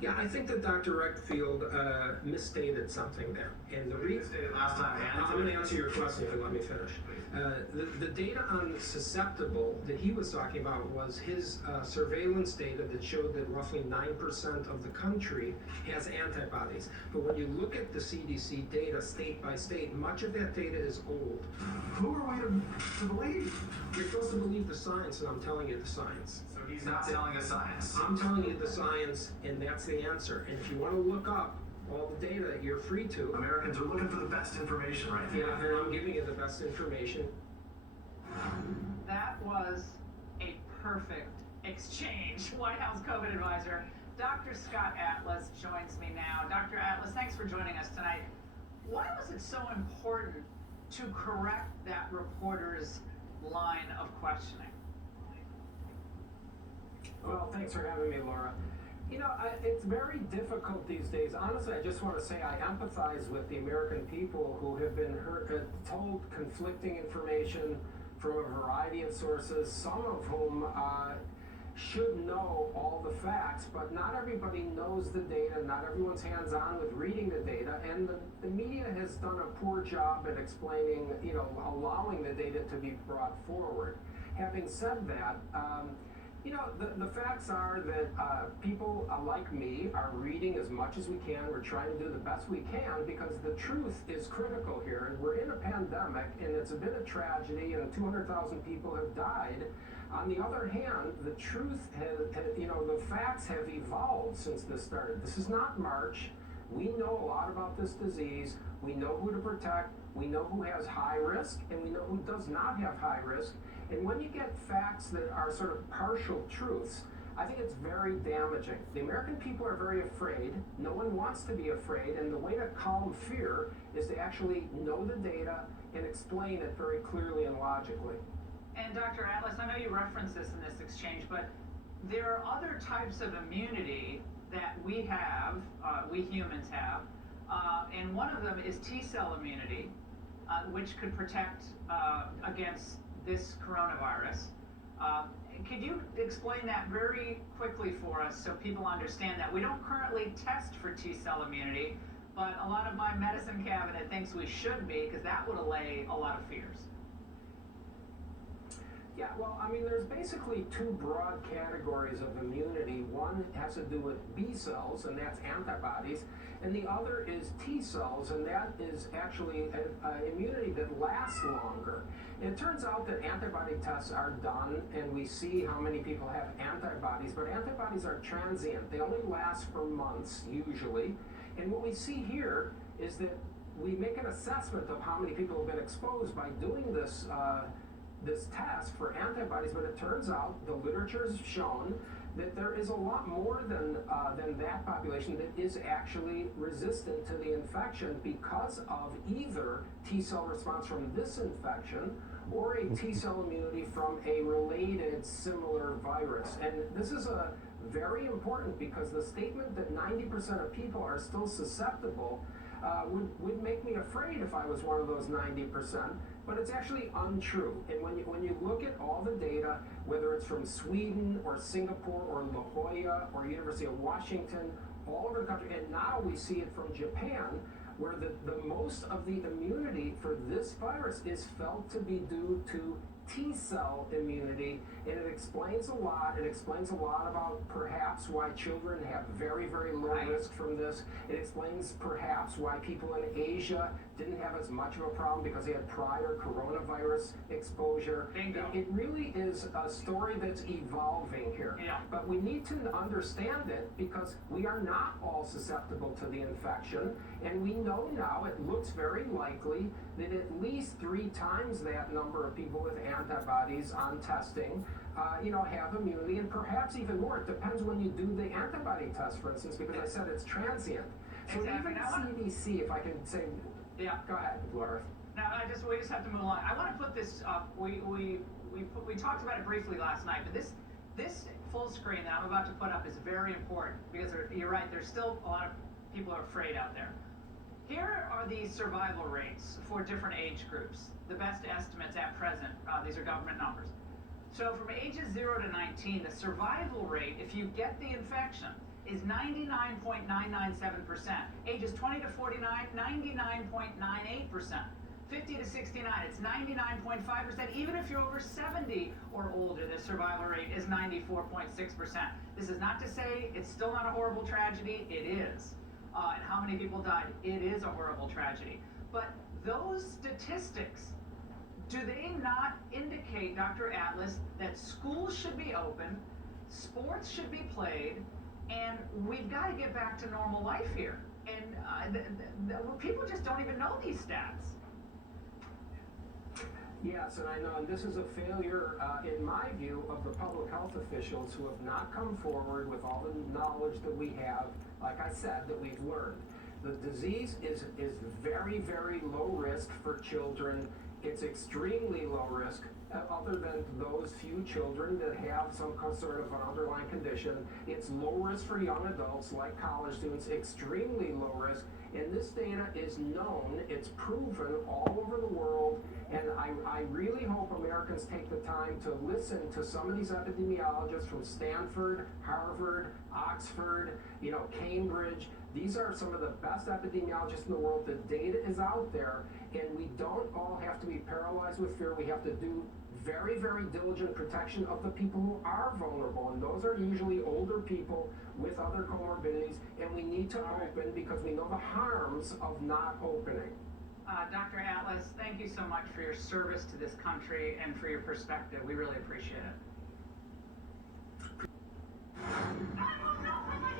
Yeah, I think that Dr. Reckfield misstated something there. And the reason Last time, I'm going to answer your question if you let me finish. The data on susceptible that he was talking about was his surveillance data that showed that roughly 9% of the country has antibodies. But when you look at the CDC data state by state, much of that data is old. Who are we to believe? You're supposed to believe the science, and I'm telling you the science. So he's not telling us science. I'm telling you the science, and that's the answer. And if you want to look up all the data, you're free to. Americans are looking for the best information right now. Yeah, and I'm giving you the best information. That was a perfect exchange. White House COVID advisor Dr. Scott Atlas joins me now. Dr. Atlas, thanks for joining us tonight. Why was it so important to correct that reporter's line of questioning? Well, thanks for having me, Laura. You know, it's very difficult these days. Honestly, I just want to say I empathize with the American people who have been told conflicting information from a variety of sources, some of whom should know all the facts, but not everybody knows the data, not everyone's hands-on with reading the data, and the media has done a poor job at explaining, allowing the data to be brought forward. Having said that, the facts are that people like me are reading as much as we can. We're trying to do the best we can because the truth is critical here. And we're in a pandemic, and it's been a tragedy, and 200,000 people have died. On the other hand, the truth the facts have evolved since this started. This is not March. We know a lot about this disease. We know who to protect. We know who has high risk, and we know who does not have high risk. And when you get facts that are sort of partial truths, I think it's very damaging. The American people are very afraid. No one wants to be afraid. And the way to calm fear is to actually know the data and explain it very clearly and logically. And Dr. Atlas, I know you referenced this in this exchange, but there are other types of immunity that we have, we humans have, and one of them is T-cell immunity, which could protect against this coronavirus. Could you explain that very quickly for us so people understand that? We don't currently test for T-cell immunity, but a lot of my medicine cabinet thinks we should be because that would allay a lot of fears. Yeah, well, there's basically two broad categories of immunity. One has to do with B cells, and that's antibodies, and the other is T cells, and that is actually immunity that lasts longer. And it turns out that antibody tests are done, and we see how many people have antibodies, but antibodies are transient. They only last for months, usually. And what we see here is that we make an assessment of how many people have been exposed by doing this test for antibodies, but it turns out the literature has shown that there is a lot more than that population that is actually resistant to the infection because of either T-cell response from this infection or a T-cell immunity from a related similar virus. And this is very important because the statement that 90% of people are still susceptible would make me afraid if I was one of those 90%, but it's actually untrue. And when you look at all the data, whether it's from Sweden or Singapore or La Jolla or University of Washington, all over the country, and now we see it from Japan, where the most of the immunity for this virus is felt to be due to T-cell immunity, and it explains a lot. It explains a lot about perhaps why children have very, very low risk from this. It explains perhaps why people in Asia didn't have as much of a problem because they had prior coronavirus exposure. It really is a story that's evolving here. Yeah. But we need to understand it because we are not all susceptible to the infection, and we know now it looks very likely that at least 3 times that number of people with antibodies on testing have immunity, and perhaps even more. It depends when you do the antibody test, for instance, because I said it's transient. So Exactly. even CDC, if I can say, Yeah. Go ahead, Laura. Now, we just have to move along. I want to put this up. We talked about it briefly last night, but this full screen that I'm about to put up is very important because you're right. There's still a lot of people are afraid out there. Here are the survival rates for different age groups. The best estimates at present. These are government numbers. So from ages 0 to 19, the survival rate, if you get the infection, is 99.997%. Ages 20 to 49, 99.98%. 50 to 69, it's 99.5%. Even if you're over 70 or older, the survival rate is 94.6%. This is not to say it's still not a horrible tragedy. It is. And how many people died? It is a horrible tragedy. But those statistics, do they not indicate, Dr. Atlas, that schools should be open, sports should be played, and we've got to get back to normal life here? And people just don't even know these stats. Yes, and I know, and this is a failure, in my view, of the public health officials who have not come forward with all the knowledge that we have, like I said, that we've learned. The disease is very, very low risk for children. It's extremely low risk, other than those few children that have some sort of an underlying condition. It's low risk for young adults, like college students, extremely low risk. And this data is known, it's proven all over the world, and I really hope Americans take the time to listen to some of these epidemiologists from Stanford, Harvard, Oxford, Cambridge. These are some of the best epidemiologists in the world. The data is out there, and we don't all have to be paralyzed with fear. We have to do very, very diligent protection of the people who are vulnerable, and those are usually older people with other comorbidities, and we need to open because we know the harms of not opening. Dr. Atlas, thank you so much for your service to this country and for your perspective. We really appreciate it.